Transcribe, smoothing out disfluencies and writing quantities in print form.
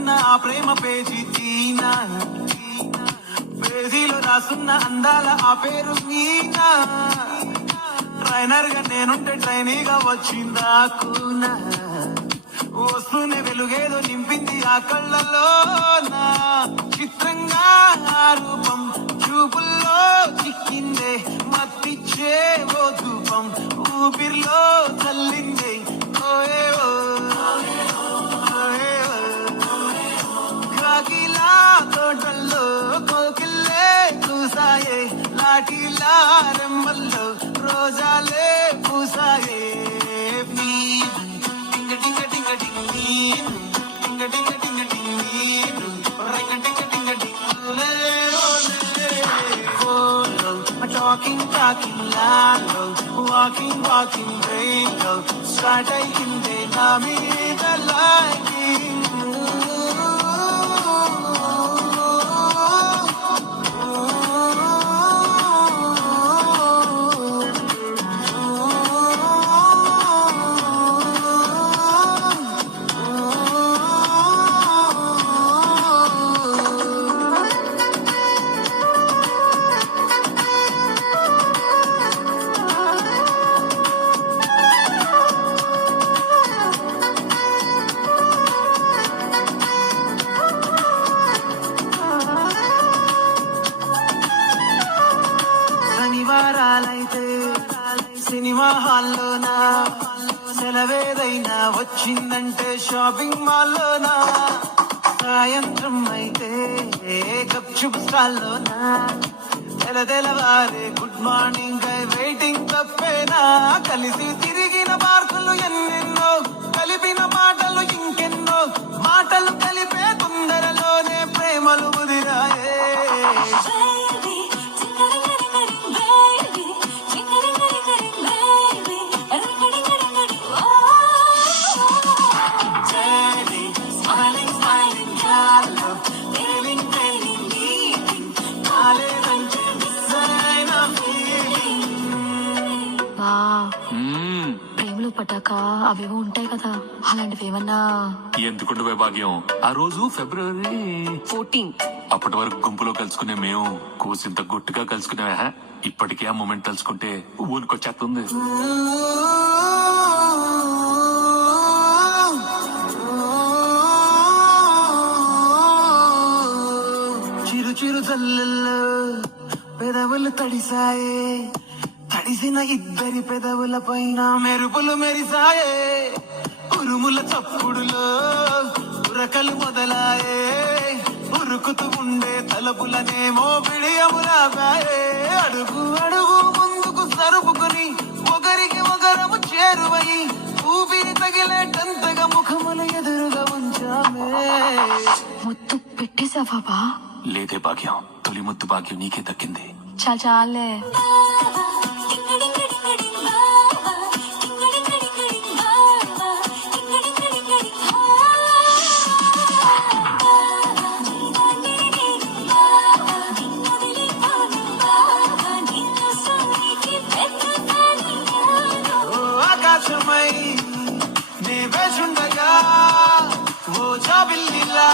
చదువుతున్న ఆ ప్రేమ పేజీ తీనా, పేజీలో రాసున్న అందాల ఆ పేరు మీనా. ట్రైనర్ గా నేనుంటే ట్రైనీగా వచ్చిందా కూనా, వస్తూనే వెలుగేదో నింపింది ఆ కళ్ళలో నా. చిత్రంగా ఆ రూపం చూపుల్లో చిక్కిందే, మత్తిచ్చే ఓ ధూపం ఊపిరిలో చల్లిందే. ఓయేవో కాకిలా తోటల్లో కోకిల్లే కూసాయే, లాఠీలా రెమ్మల్లో రోజాలే పూసాయే. టింగ టింగ టింగ టింగ్ నీను, టింగ టింగ టింగ టింగ్ నీను, రింగ టింగ టింగ టింగ్ లే ఓలే. Follow my talking talking lalo, walking walking rainbow, start అయిందే నా మీద liking. శనివారాలైతే సినిమా హాల్లోనా, సెలవేదైనా వచ్చిందంటే షాపింగ్ మాల్లోనా, సాయంత్రం అయితే గప్చుప్ స్టాల్లోనా, తెలవారే గుడ్ మార్నింగ్ వెయిటింగ్ తప్పేనా. కలిసి తిరిగిన పార్కులు ఎన్నెన్నో, కలిపిన మాటలు ఇంకెన్నో, మాటలు కలిపే తొందరలోనే ప్రేమలు ముదిరాయే. ప్రేమలు పటాక అవేవో ఉంటాయి కదా, అలాంటివి ఏమన్నా? ఎందుకుంటే భాగ్యం, ఆ రోజు February 14. అప్పటి వరకు గుంపులో కలుసుకునే మేము కూసింత గుట్టుగా కలుసుకునేవా. ఇప్పటికే ఆ మూమెంట్ తలుచుకుంటే ఊరికొచ్చేస్తుంది. చిరు చిరు జల్లెల్లో పెదవులు తడిసాయే, తడిసిన ఇద్దరి పెదవుల పైన మెరుపులు మెరిసాయే. ఉరుముల చప్పుడులో ఉరకలు మొదలాయే, ఉరుకుతూ ఉండే తలుపులనేమో బిడియములాగాయే. అడుగు అడుగు ముందుకు సరుపుకుని ఒకరికి ఒకరము చేరువై, ఊపిరి తగిలేటంతగా ముఖములు ఎదురుగా ఉంచామే. ముద్దు పెట్టేశావా బా? లేదే భాగ్యం, తొలి ముద్దు భాగ్యం నీకే దక్కింది. చాలే. ఆకాశమై నే వేసుండగా ఓ జాబిల్లిలా